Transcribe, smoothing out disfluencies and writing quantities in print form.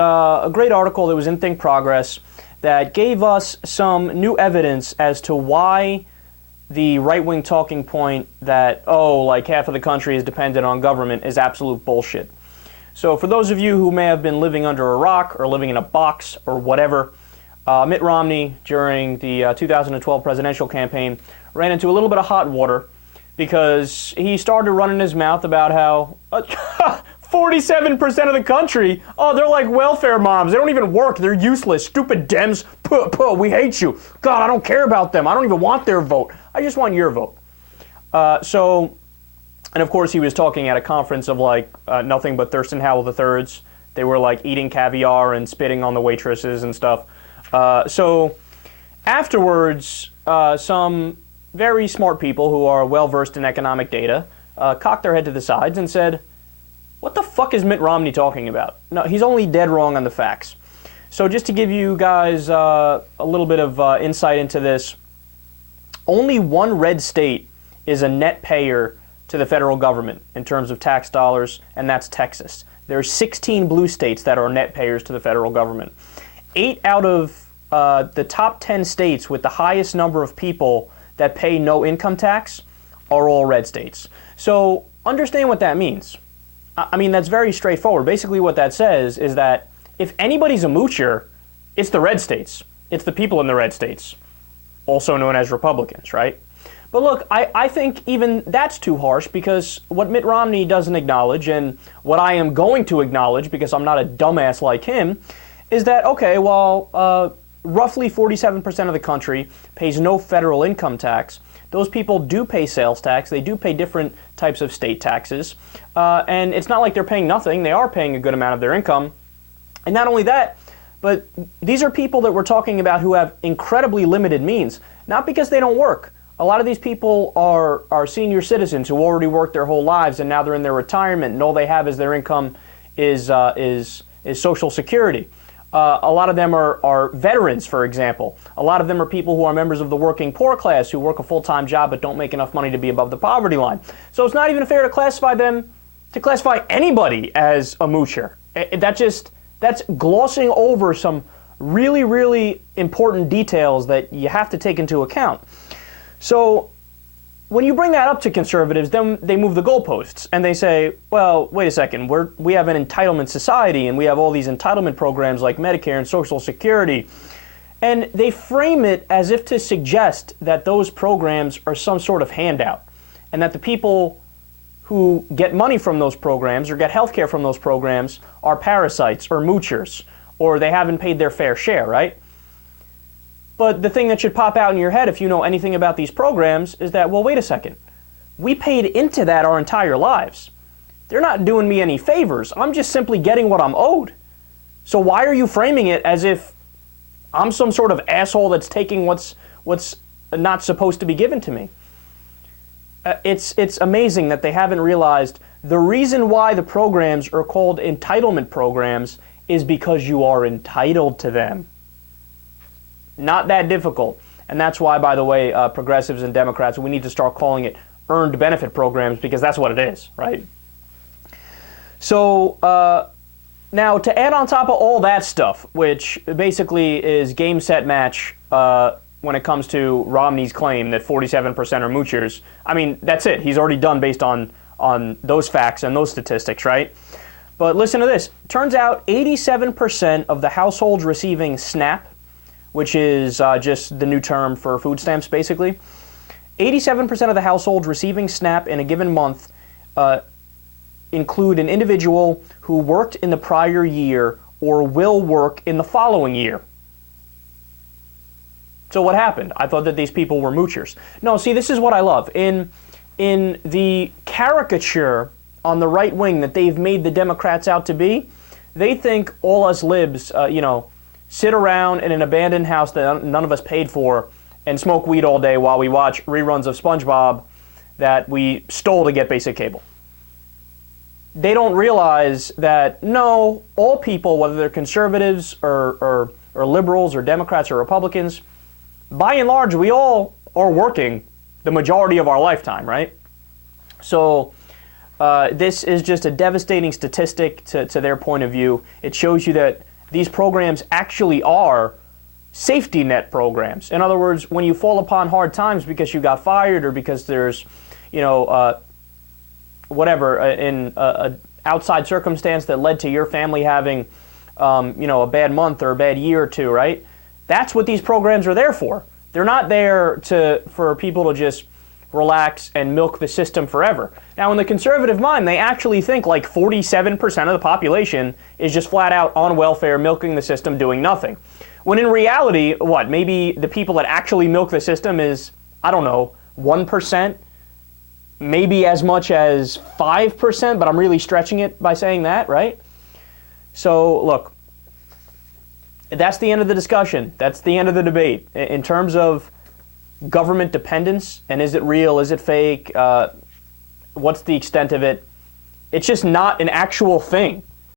a great article that was in Think Progress that gave us some new evidence as to why the right-wing talking point that, oh, like half of the country is dependent on government is absolute bullshit. So for those of you who may have been living under a rock or living in a box or whatever, Mitt Romney, during the 2012 presidential campaign, ran into a little bit of hot water because he started running his mouth about how 47% of the country, oh, they're like welfare moms. They don't even work. They're useless. Stupid Dems. We hate you. God, I don't care about them. I don't even want their vote. I just want your vote. And of course he was talking at a conference of like nothing but Thurston Howell III's. They were like eating caviar and spitting on the waitresses and stuff. So afterwards, some very smart people who are well versed in economic data cocked their head to the sides and said, what the fuck is Mitt Romney talking about? No, he's only dead wrong on the facts. So just to give you guys a little bit of insight into this, only one red state is a net payer to the federal government in terms of tax dollars, and that's Texas. There's 16 blue states that are net payers to the federal government. 8 out of the top 10 states with the highest number of people that pay no income tax are all red states. So understand what that means. I mean, that's very straightforward. Basically what that says is that if anybody's a moocher, it's the red states. It's the people in the red states, also known as Republicans, right? But look, I think even that's too harsh, because what Mitt Romney doesn't acknowledge, and what I am going to acknowledge because I'm not a dumbass like him, is that, okay, well, roughly 47% of the country pays no federal income tax. Those people do pay sales tax. They do pay different types of state taxes. And it's not like they're paying nothing. They are paying a good amount of their income. And not only that, but these are people that we're talking about who have incredibly limited means, not because they don't work. A lot of these people are senior citizens who already worked their whole lives, and now they're in their retirement, and all they have as their income is Social Security. A lot of them are veterans, for example. A lot of them are people who are members of the working poor class who work a full-time job but don't make enough money to be above the poverty line. So it's not even fair to classify anybody as a moocher. That's glossing over some really, really important details that you have to take into account. So when you bring that up to conservatives, then they move the goalposts and they say, well, wait a second, we have an entitlement society and we have all these entitlement programs like Medicare and Social Security. And they frame it as if to suggest that those programs are some sort of handout, and that the people who get money from those programs or get health care from those programs are parasites or moochers, or they haven't paid their fair share, right? But the thing that should pop out in your head if you know anything about these programs is that, well, wait a second. We paid into that our entire lives. They're not doing me any favors. I'm just simply getting what I'm owed. So why are you framing it as if I'm some sort of asshole that's taking what's not supposed to be given to me? It's amazing that they haven't realized the reason why the programs are called entitlement programs is because you are entitled to them. Not that difficult. And that's why, by the way, progressives and Democrats, we need to start calling it earned benefit programs, because that's what it is, right? So now to add on top of all that stuff, which basically is game, set, match when it comes to Romney's claim that 47% are moochers, I mean, that's it. He's already done based on those facts and those statistics, right? But listen to this. Turns out 87% of the households receiving SNAP, which is just the new term for food stamps, basically. 87% of the households receiving SNAP in a given month include an individual who worked in the prior year or will work in the following year. So what happened? I thought that these people were moochers. No, see, this is what I love. In the caricature on the right wing that they've made the Democrats out to be, they think all us libs, sit around in an abandoned house that none of us paid for and smoke weed all day while we watch reruns of SpongeBob that we stole to get basic cable. They don't realize that, no, all people, whether they're conservatives or liberals or Democrats or Republicans, by and large, we all are working the majority of our lifetime, right? So this is just a devastating statistic to their point of view. It shows you that these programs actually are safety net programs. In other words, when you fall upon hard times because you got fired or because there's, whatever, in a outside circumstance that led to your family having, a bad month or a bad year or two, right? That's what these programs are there for. They're not there for people to just relax and milk the system forever. Now, in the conservative mind, they actually think like 47% of the population is just flat out on welfare, milking the system, doing nothing. When in reality, maybe the people that actually milk the system is, 1%, maybe as much as 5%, but I'm really stretching it by saying that, right? So, look, that's the end of the discussion. That's the end of the debate. In terms of government dependence, and is it real, is it fake, what's the extent of it? It's just not an actual thing.